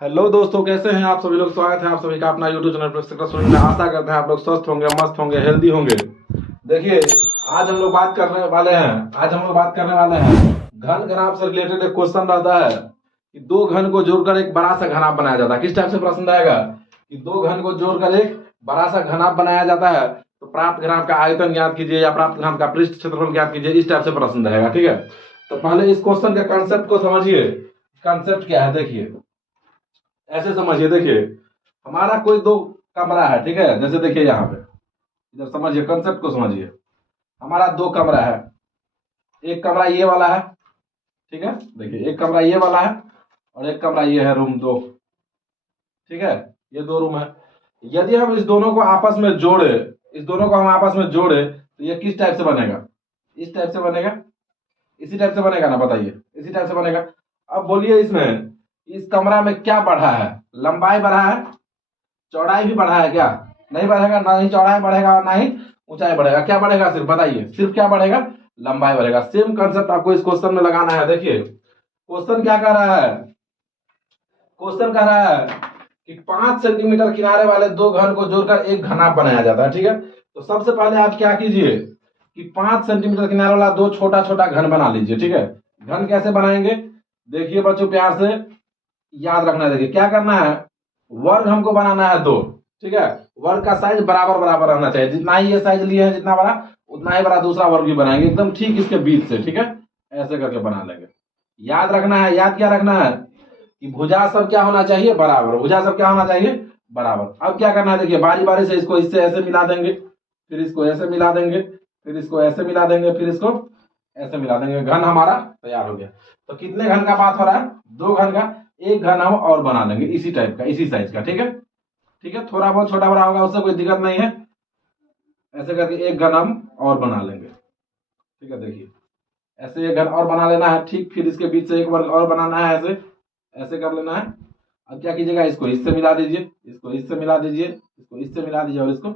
Hello दोस्तों, कैसे हैं आप सभी लोग। स्वागत है आप सभी का अपना यूट्यूब चैनल पर। सुनने में आशा करते हैं आप लोग स्वस्थ होंगे, मस्त होंगे, हेल्दी होंगे। देखिए, आज हम लोग बात करने वाले हैं घन घनाभ से रिलेटेड। एक क्वेश्चन रहता है कि दो घन को जोड़कर एक बड़ा सा घनाभ बनाया जाता है। किस टाइप से प्रश्न आएगा कि दो घन को जोड़कर एक बड़ा सा घनाभ बनाया जाता है, तो प्राप्त घनाभ का आयतन ज्ञात कीजिए या प्राप्त घनाभ का पृष्ठ क्षेत्रफल ज्ञात कीजिए। इस टाइप से प्रश्न रहेगा, ठीक है। तो पहले इस क्वेश्चन के कंसेप्ट को समझिए। कंसेप्ट क्या है देखिए, ऐसे समझिए। देखिए, हमारा कोई दो कमरा है, ठीक है। जैसे देखिए यहाँ पे, इधर समझिए, कंसेप्ट को समझिए। हमारा दो कमरा है। एक कमरा ये वाला है, ठीक है। देखिए, एक कमरा ये वाला है और एक कमरा ये है, रूम दो, ठीक है। ये दो रूम है। यदि हम इस दोनों को आपस में जोड़े, इस दोनों को हम आपस में जोड़े, तो ये किस टाइप से बनेगा? इस टाइप से बनेगा, इसी टाइप से बनेगा ना, बताइए। इसी टाइप से बनेगा। अब बोलिए, इसमें इस कमरा में क्या बढ़ा है? लंबाई बढ़ा है, चौड़ाई भी बढ़ा है क्या? नहीं बढ़ेगा, ना ही चौड़ाई बढ़ेगा और ना ही ऊंचाई बढ़ेगा। क्या बढ़ेगा? सिर्फ बताइए, सिर्फ क्या बढ़ेगा? लंबाई बढ़ेगा। सेम कंसेप्ट आपको इस क्वेश्चन में लगाना है। देखिए, क्वेश्चन क्या कह रहा है? क्वेश्चन कह रहा है कि 5 सेंटीमीटर किनारे वाले दो घन को जोड़कर एक घनाभ बनाया जाता है, ठीक है। तो सबसे पहले आप क्या कीजिए कि 5 सेंटीमीटर किनारे वाला दो छोटा छोटा घन बना लीजिए, ठीक है। घन कैसे बनाएंगे? देखिए बच्चों, प्यार से याद रखना है। देखिए क्या करना है, वर्ग हमको बनाना है दो, ठीक है। वर्ग का साइज बराबर बराबर रहना चाहिए। जितना ही ये साइज लिए है, जितना बड़ा, उतना ही बड़ा दूसरा वर्ग भी बनाएंगे, एकदम ठीक इसके बीच से, ठीक है। ऐसे करके बना लेंगे। याद रखना है, याद क्या रखना है कि भुजा सब क्या होना चाहिए? बराबर। भुजा सब क्या होना चाहिए? बराबर। अब क्या करना है, देखिए बारी बारी से इसको इससे ऐसे मिला देंगे, फिर इसको ऐसे मिला देंगे, फिर इसको ऐसे मिला देंगे, फिर इसको ऐसे मिला देंगे। घन हमारा तैयार हो गया। तो कितने घन का बात हो रहा है? दो घन का। एक घन हम और बना लेंगे इसी टाइप का, इसी साइज का, ठीक है। ठीक है, थोड़ा बहुत छोटा बड़ा होगा, उससे कोई दिक्कत नहीं है। ऐसे करके एक घन हम और बना लेंगे, ठीक है। देखिए, ऐसे एक घन और बना लेना है, ठीक। फिर इसके बीच से एक वर्ग और बनाना है, ऐसे ऐसे कर लेना है। अब क्या कीजिएगा, इसको इससे मिला दीजिए, इसको इससे मिला दीजिए, इसको इससे मिला दीजिए और इसको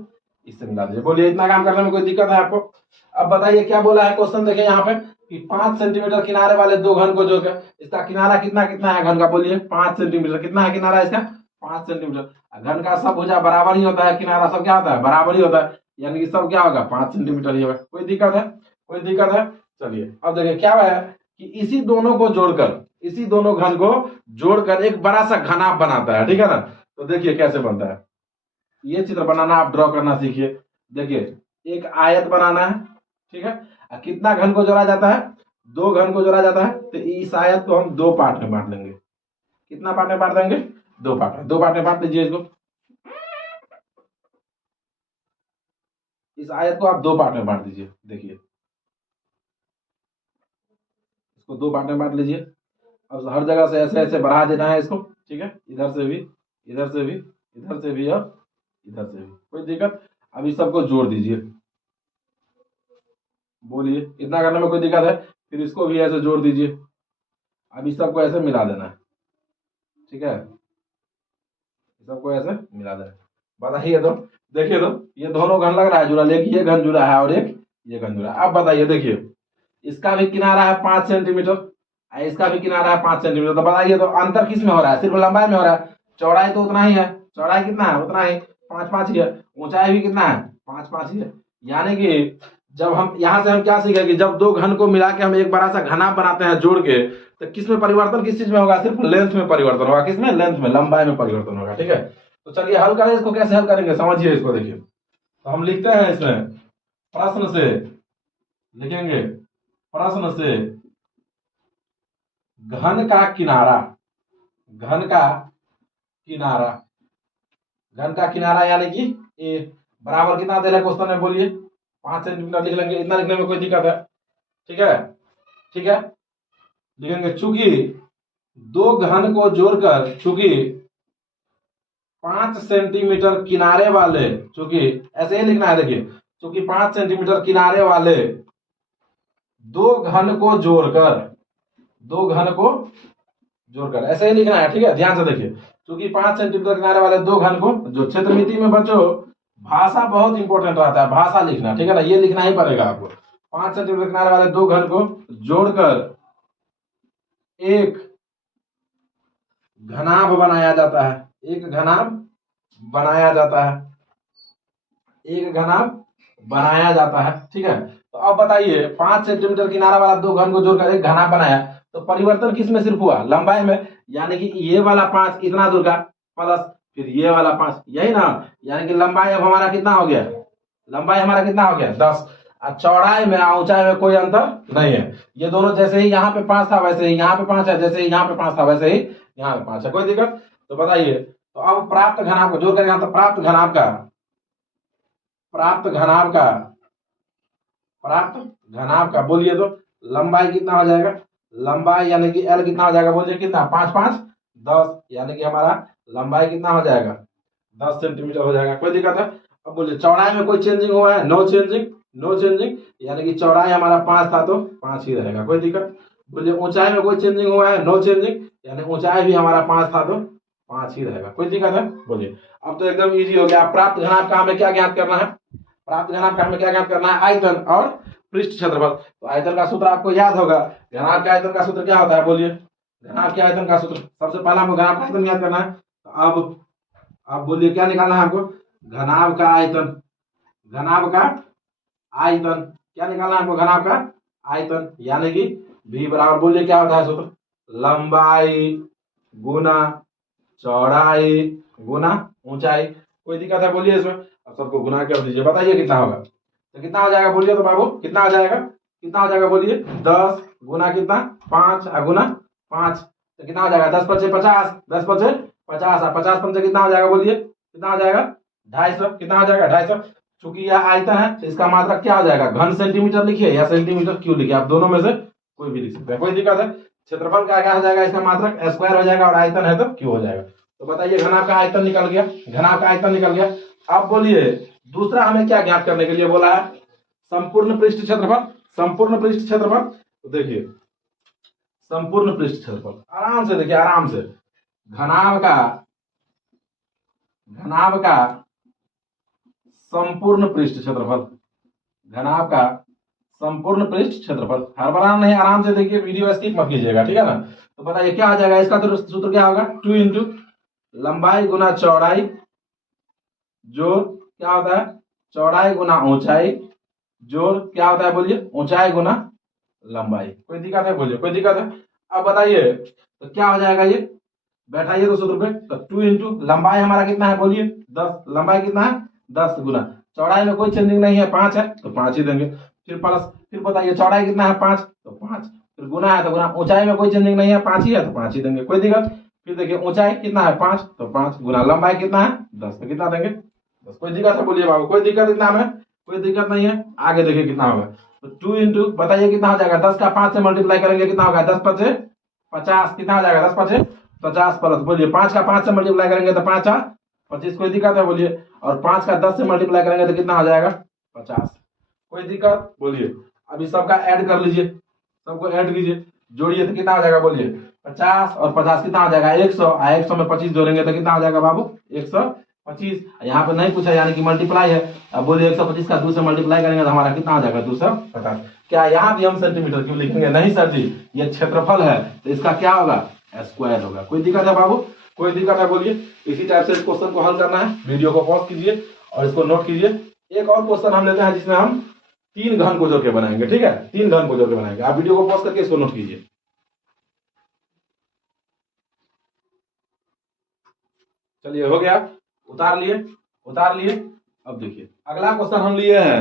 इससे मिला दीजिए। बोलिए, इतना काम करने में कोई दिक्कत है आपको? अब बताइए क्या बोला है क्वेश्चन। देखिए यहाँ पे कि 5 सेंटीमीटर किनारे वाले दो घन को जोड़कर, इसका किनारा कितना कितना है घन का? बोलिए, 5 सेंटीमीटर। कितना है किनारा इसका? 5 सेंटीमीटर। घन का सब भुजा बराबर ही होता है, किनारा सब क्या होता है? बराबर ही होता है। यानी कि सब क्या होगा? 5 सेंटीमीटर ही होगा। कोई दिक्कत है? कोई दिक्कत है? चलिए, अब देखिए क्या है कि इसी दोनों को जोड़कर, इसी दोनों घन को जोड़कर एक बड़ा सा घनाभ बनाता है, ठीक है ना। तो देखिए कैसे बनता है। ये चित्र बनाना आप ड्रॉ करना सीखिए। देखिए, एक आयत बनाना है, ठीक है। कितना घन को जोड़ा जाता है? दो घन को जोड़ा जाता है। तो इस आयत को हम दो पार्ट में बांट लेंगे। कितना पार्ट में बांट देंगे? दो पार्ट में। दो पार्ट में बांट लीजिए इसको। इस आयत को आप दो पार्ट में बांट दीजिए। देखिए, इसको दो पार्ट में बांट लीजिए। अब हर जगह से ऐसे ऐसे बढ़ा देना है इसको, ठीक है। इधर से भी, इधर से भी, इधर से भी और इधर से भी। कोई दिक्कत? अब इस सबको जोड़ दीजिए। बोलिए, इतना करने में कोई दिक्कत है? फिर इसको भी ऐसे जोड़ दीजिए। अब इस सबको ऐसे मिला देना है, ठीक है। इस सबको ऐसे मिला देना है। बताइए तो, देखिए तो, ये दोनों घन लग रहा है जुड़ा, एक ये घन जुड़ा है और एक ये घन जुड़ा है। अब बताइए, देखिए इसका भी किनारा है 5 सेंटीमीटर, इसका भी किनारा है 5 सेंटीमीटर। तो बताइए तो अंतर किस में हो रहा है? सिर्फ लंबाई में हो रहा है। चौड़ाई तो उतना ही है। चौड़ाई कितना है? उतना ही, 5 5 ही है। ऊंचाई भी कितना है? 5 5 ही है। यानी कि जब हम यहां से हम क्या सीखे कि जब दो घन को मिला के हम एक बड़ा सा घनाभ बनाते हैं जोड़ के, तो किस में परिवर्तन, किस चीज में होगा? सिर्फ लेंथ में परिवर्तन होगा। किस में? लेंथ में, लंबाई में परिवर्तन होगा, ठीक है। तो चलिए हल करें इसको। कैसे हल करेंगे समझिए इसको। देखिए, तो हम लिखते हैं इसमें, प्रश्न से लिखेंगे, प्रश्न से घन का किनारा, घन का किनारा, घन का किनारा यानी कि ए बराबर कितना दे रहा है क्वेश्चन में? बोलिए, 5 सेंटीमीटर लिख लेंगे। इतना लिखने में कोई दिक्कत है? ठीक है, ठीक है, लिखेंगे। चूंकि दो घन को जोड़कर, चूंकि 5 सेंटीमीटर किनारे वाले, चूंकि ऐसे ही लिखना है। देखिए, चूंकि 5 सेंटीमीटर किनारे वाले दो घन को जोड़कर, दो घन को जोड़कर, ऐसे ही लिखना है, ठीक है। ध्यान से देखिए, क्योंकि 5 सेंटीमीटर किनारे वाले दो घन को, जो क्षेत्रमिति में बच्चों भाषा बहुत इंपॉर्टेंट रहता है, भाषा लिखना, ठीक है ना। ये लिखना ही पड़ेगा आपको। 5 सेंटीमीटर किनारे वाले दो घन को जोड़कर एक घनाभ बनाया जाता है, एक घनाभ बनाया जाता है, एक घनाभ बनाया जाता है। ठीक है, तो अब बताइए 5 सेंटीमीटर किनारा वाला दो घन को जोड़कर एक घनाभ बनाया, तो परिवर्तन किस में सिर्फ हुआ? लंबाई में। यानी कि ये वाला 5 इतना दूर का प्लस फिर ये वाला 5, यही ना। यानी कि लंबाई अब हमारा कितना हो गया? लंबाई हमारा कितना हो गया? 10। और चौड़ाई में और ऊंचाई में कोई अंतर नहीं है। ये दोनों जैसे ही यहाँ पे 5 था वैसे ही यहाँ पे 5 है, जैसे ही यहाँ पे 5 था वैसे ही यहाँ पे 5 है। कोई दिक्कत? तो बताइए, तो अब प्राप्त घनाभ को जोड़ कर, तो प्राप्त घनाभ का प्राप्त घनाभ का बोलिए तो लंबाई कितना हो जाएगा? लंबाई यानी कि एल कितना हो जाएगा? बोलिए कितना? 5 5 10, यानी कि हमारा लंबाई कितना हो जाएगा? 10 सेंटीमीटर हो जाएगा। कोई दिक्कत है? अब बोलिए चौड़ाई में कोई चेंजिंग हुआ है? नो चेंजिंग, नो चेंजिंग, यानी कि चौड़ाई हमारा 5 था तो 5 ही रहेगा। कोई दिक्कत? बोलिए ऊंचाई में कोई चेंजिंग हुआ है? नो चेंजिंग, यानी ऊंचाई भी हमारा 5 था तो 5 ही रहेगा। कोई दिक्कत है? बोलिए, अब तो एकदम इजी हो गया। प्राप्त घनाभ का हमें क्या ज्ञात करना है? प्राप्त घनाभ का हमें क्या ज्ञात करना है? आयतन और पृष्ठ क्षेत्रफल। तो आयतन का सूत्र आपको याद होगा। घनाभ के आयतन का सूत्र क्या होता है? बोलिए, घनाभ के आयतन का सूत्र सबसे पहले हमको घनाभ का आयतन याद करना है। तो अब बोलिए क्या निकालना है हमको? घनाभ का आयतन, घनाभ का आयतन क्या निकालना है हमको? घनाभ का आयतन, यानी कि v बराबर, बोलिए क्या होता है सूत्र? लंबाई गुना चौड़ाई गुना ऊंचाई। कोई दिक्कत है? बोलिए इसमें। अब सबको गुना कर दीजिए, बताइए कितना होगा? तो कितना हो जाएगा? बोलिए तो बाबू, कितना हो जाएगा? कितना हो जाएगा? बोलिए 10 गुना कितना? 5 गुना 5, तो कितना हो जाएगा? 10 पचे 50, 10 पचे 50 और 50 पंचे कितना हो जाएगा? बोलिए कितना हो जाएगा? 250। कितना हो जाएगा? 250। चूंकि यह आयतन है तो इसका मात्रक क्या हो जाएगा? घन सेंटीमीटर लिखिए या सेंटीमीटर क्यूब लिखिए, आप दोनों में से कोई भी लिख सकते हैं। कोई दिक्कत है? क्षेत्रफल का क्या हो जाएगा? इसका मात्रक स्क्वायर हो जाएगा और आयतन है तो क्यू हो जाएगा। तो बताइए, घनाभ का आयतन निकल गया, घनाभ का आयतन निकल गया। अब बोलिए दूसरा हमें क्या ज्ञात करने के लिए बोला है? संपूर्ण पृष्ठ क्षेत्रफल। संपूर्ण पृष्ठ क्षेत्रफल, तो देखिए संपूर्ण पृष्ठ क्षेत्रफल, आराम से देखिए, आराम से। घनाभ का संपूर्ण पृष्ठ क्षेत्रफल, घनाभ का संपूर्ण पृष्ठ क्षेत्रफल। हड़बड़ाना नहीं, आराम से देखिए, वीडियो स्किप मत कीजिएगा, ठीक है ना। तो बताइए क्या आ जाएगा? इसका तो सूत्र क्या होगा? 2 इंटू लंबाई गुना चौड़ाई जोड़ क्या होता है? चौड़ाई गुना ऊंचाई जोड़ क्या होता है? बोलिए ऊंचाई गुना लंबाई। कोई दिक्कत है? बोलिए कोई दिक्कत है? अब बताइए तो क्या हो जाएगा? ये बैठाइए तो सूत्र पे। तो 2 इंटू लंबाई हमारा कितना है? बोलिए 10, लंबाई कितना है? 10 गुना चौड़ाई में कोई चेंजिंग नहीं है, 5 है तो 5 ही देंगे। फिर प्लस, फिर बताइए चौड़ाई कितना है? 5 तो 5, फिर गुना है तो गुना, ऊंचाई में कोई चेंजिंग नहीं है, 5 ही है तो 5 ही देंगे। कोई दिक्कत? फिर देखिए ऊंचाई कितना है? 5 तो 5 गुना लंबाई कितना है? 10 तो कितना देंगे? 10। कोई दिक्कत है? बोलिए बाबू, कोई दिक्कत इतना में? कोई दिक्कत नहीं है। आगे देखिए कितना होगा। तो 2 इंटू बताइए कितना हो जाएगा? 10 का 5 से मल्टीप्लाई करेंगे कितना होगा? 10 पचे 50, कितना हो जाएगा? 10 पचे 50 प्लस, बोलिए 5 का 5 से मल्टीप्लाई करेंगे तो 5 25। कोई दिक्कत है? बोलिए। और 5 का 10 से मल्टीप्लाई करेंगे तो कितना हो जाएगा? 50। कोई दिक्कत? बोलिए। अभी सबका ऐड कर लीजिए, सबको ऐड कीजिए, जोड़िए तो कितना हो जाएगा? बोलिए 50 और 50 कितना हो जाएगा? 100, 100 में 25 जोड़ेंगे तो कितना हो जाएगा बाबू? 125। यहाँ पे नहीं पूछा, यानी कि मल्टीप्लाई है। अब बोलिए 125 का 2 से मल्टीप्लाई करेंगे तो हमारा कितना हो जाएगा? 250। क्या यहाँ भी हम सेंटीमीटर क्यों लिखेंगे? नहीं सर जी, ये क्षेत्रफल है तो इसका क्या होगा? स्क्वायर होगा। कोई दिक्कत है बाबू? कोई दिक्कत है? बोलिए। इसी टाइप से इस क्वेश्चन को हल करना है। वीडियो को पॉज कीजिए और इसको नोट कीजिए। एक और क्वेश्चन हम लेते हैं जिसमें हम 3 घन को जोड़ के बनाएंगे, ठीक है? 3 घन को जोड़ के बनाएंगे। आप वीडियो को पॉज करके इसको नोट कीजिए। चलिए हो गया, उतार लिए, उतार लिए। अब देखिए अगला क्वेश्चन हम लिए हैं,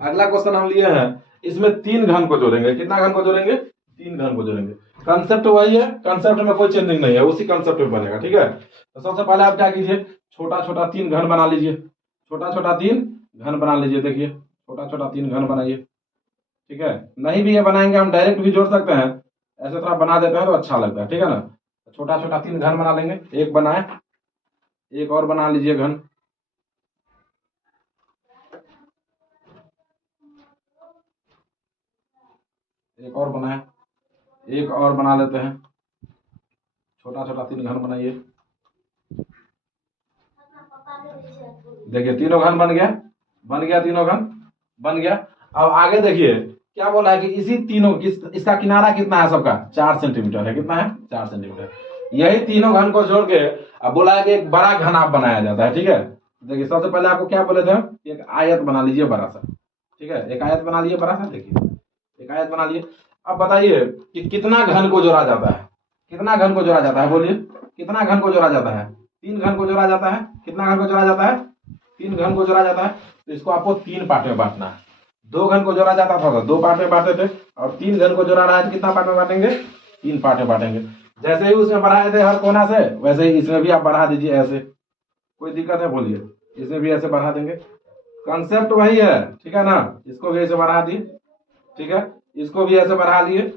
अगला क्वेश्चन हम लिए हैं, इसमें 3 घन को जोड़ेंगे। कितना घन को जोड़ेंगे? 3 घन को जोड़ेंगे। कंसेप्ट वही है, कंसेप्ट में कोई चेंजिंग नहीं है, उसी कंसेप्ट में बनेगा, ठीक है। तो सबसे पहले आप क्या कीजिए? छोटा छोटा 3 घन बना लीजिए, छोटा छोटा 3 घन बना लीजिए। देखिए छोटा छोटा 3 घन बनाइए, ठीक है। नहीं भी ये बनाएंगे, हम डायरेक्ट भी जोड़ सकते हैं, ऐसे थोड़ा बना देते हैं तो अच्छा लगता है, ठीक है ना। छोटा छोटा 3 घन बना लेंगे। एक बनाए, एक और बना लीजिए घन, एक और बनाए, एक और बना लेते हैं। छोटा छोटा 3 घन बनाइए। देखिए तीनों घन बन गया, बन गया, तीनों घन बन गया। अब आगे देखिए क्या बोला है कि इसी तीनों इसका किनारा कितना है? सबका 4 सेंटीमीटर है। कितना है? 4 सेंटीमीटर। यही तीनों घन को जोड़ के अब बोला है कि एक बड़ा घन आप बनाया जाता है। ठीक है, देखिए सबसे पहले आपको क्या बोले थे, एक आयत बना लीजिए बड़ा सा। ठीक है, एक आयत बना लिए बड़ा सा, देखिए एक आयत बना लिए। अब बताइए कि कितना घन को जोड़ा जाता है, कितना घन को जोड़ा जाता है, बोलिए कितना घन को जोड़ा जाता है। 3 घन को जोड़ा जाता है। कितना घन को जोड़ा जाता है, 3 घन को जोड़ा जाता है। तो इसको आपको 3 पार्ट में बांटना है। 2 घन को जोड़ा जाता था तो 2 पार्ट में बांटे थे, और 3 घन को जोड़ा रहा है, कितना पार्ट में बांटेंगे, 3 पार्ट में बांटेंगे। जैसे ही उसमें बढ़ाए थे हर कोना से, वैसे ही इसमें भी आप बढ़ा दीजिए ऐसे। कोई दिक्कत है, बोलिए, इसमें भी ऐसे बढ़ा देंगे। कंसेप्ट वही है, ठीक है ना। इसको भी ऐसे बढ़ा दिए, ठीक है, इसको भी ऐसे बढ़ा लिए,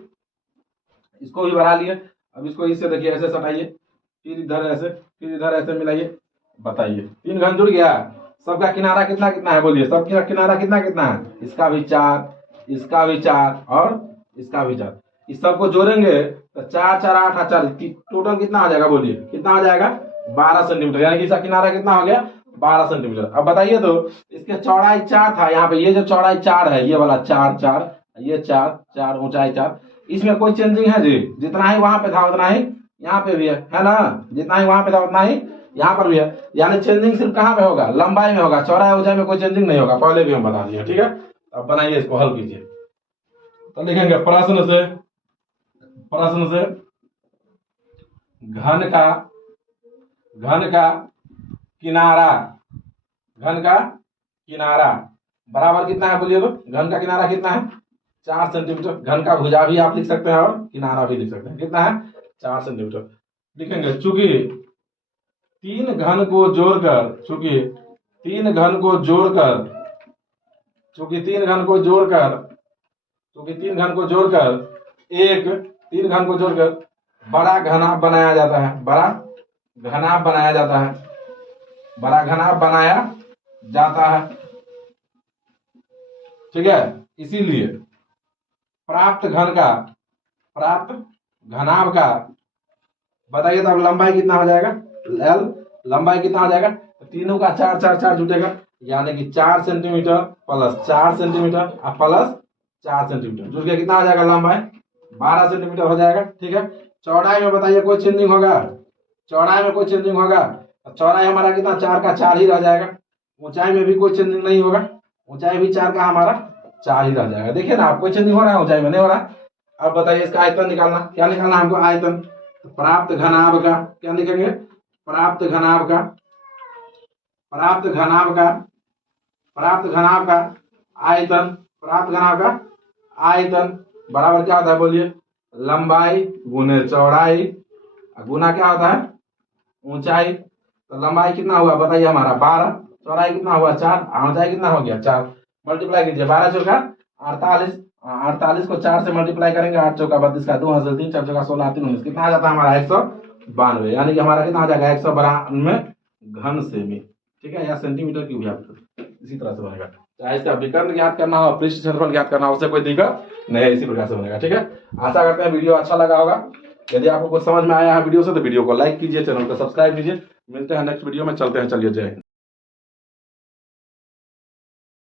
इसको भी बढ़ा लिए। अब इसको इससे देखिए ऐसे सटाइए, फिर इधर ऐसे, फिर इधर ऐसे मिलाइए। बताइए 3 घन जुड़ गया। सबका किनारा कितना कितना है, बोलिए सबका किनारा कितना कितना है। इसका भी 4, इसका भी 4 और इसका भी 4। इस सबको जोड़ेंगे तो 4 4 8 8 40, टोटल कितना आ जाएगा, बोलिए कितना आ जाएगा, 12 सेंटीमीटर। यानी कि इसका किनारा कितना हो गया, 12 सेंटीमीटर। अब बताइए तो इसके चौड़ाई 4 था, यहाँ पे ये जो चौड़ाई 4 है, ये वाला 4 4, ये 4 4, ऊंचाई 4। इसमें कोई चेंजिंग है जी, जितना ही वहां पे था उतना ही यहाँ पे भी है ना। जितना ही वहां पे था उतना ही यहाँ पर भी है। यानी चेंजिंग सिर्फ कहाँ पे होगा, लंबाई में होगा, चौड़ाई ऊंचाई में कोई चेंजिंग नहीं होगा। पहले भी हम बता दिए, ठीक है। अब बनाइए, इसको हल कीजिए। तो लिखेंगे प्रश्न से घन का किनारा, घन का किनारा बराबर कितना है, बोलिए तो घन का किनारा कितना है, 4 सेंटीमीटर। घन का भुजा भी आप लिख सकते हैं और किनारा भी लिख सकते हैं। कितना है, 4 सेंटीमीटर लिखेंगे। चूंकि 3 घन को जोड़कर, चूंकि 3 घन को जोड़कर, चूंकि 3 घन को जोड़कर, चूंकि 3 घन को जोड़कर एक 3 घन को जोड़कर बड़ा घनाभ बनाया जाता है। बड़ा घनाभ बनाया जाता है, बड़ा घनाभ बनाया जाता है, ठीक है। इसीलिए प्राप्त घनाभ का बताइए। तो अब लंबाई कितना हो जाएगा, एल लंबाई कितना हो जाएगा, तीनों का 4 4 4 जुटेगा, यानी कि 4 सेंटीमीटर प्लस 4 सेंटीमीटर और प्लस 4 सेंटीमीटर जुड़ के कितना हो जाएगा, लंबाई 12 सेंटीमीटर हो जाएगा, ठीक है। चौड़ाई में बताइए कोई चेंजिंग होगा, चौड़ाई में कोई चेंजिंग होगा, चौड़ाई हमारा कितना, 4 का 4 ही रह जाएगा। ऊंचाई में भी कोई चेंजिंग नहीं होगा, ऊंचाई भी 4 का हमारा 4 ही रह जाएगा। देखिए ना, आप कोई चेंजिंग हो रहा है, ऊंचाई में नहीं हो रहा। अब बताइए इसका आयतन निकालना, क्या निकालना हमको, आयतन। तो प्राप्त घनाभ का क्या लिखेंगे, प्राप्त घनाभ का, प्राप्त घनाभ का, प्राप्त घनाभ का आयतन, प्राप्त घनाभ का आयतन बराबर क्या होता है, बोलिए लंबाई गुने चौड़ाई गुना क्या होता है, ऊंचाई। तो लंबाई कितना हुआ बताइए हमारा 12, चौड़ाई कितना हुआ 4, ऊंचाई कितना हो गया 4। मल्टीप्लाई कीजिए, 12 चौका 48, 48 को 4 से मल्टीप्लाई करेंगे, 8 चौका 32 का 2 हासिल 3, 4 चौका 16, 3 19, कितना आ जाता है हमारा 192। यानी कि हमारा कितना आ जाएगा 192 घन सेमी, ठीक है, या सेंटीमीटर क्यूब है। इसी तरह से बनेगा, चाहे इसका विकर्ण ज्ञात करना हो, पृष्ठ क्षेत्रफल ज्ञात करना हो, उससे कोई दिक्कत नहीं है, इसी प्रकार से बनेगा, ठीक है। आशा करते हैं वीडियो अच्छा लगा होगा। यदि आपको कुछ समझ में आया है वीडियो से तो वीडियो को लाइक कीजिए, चैनल को सब्सक्राइब कीजिए। मिलते हैं नेक्स्ट वीडियो में, चलते हैं, चलिए जय हिंद।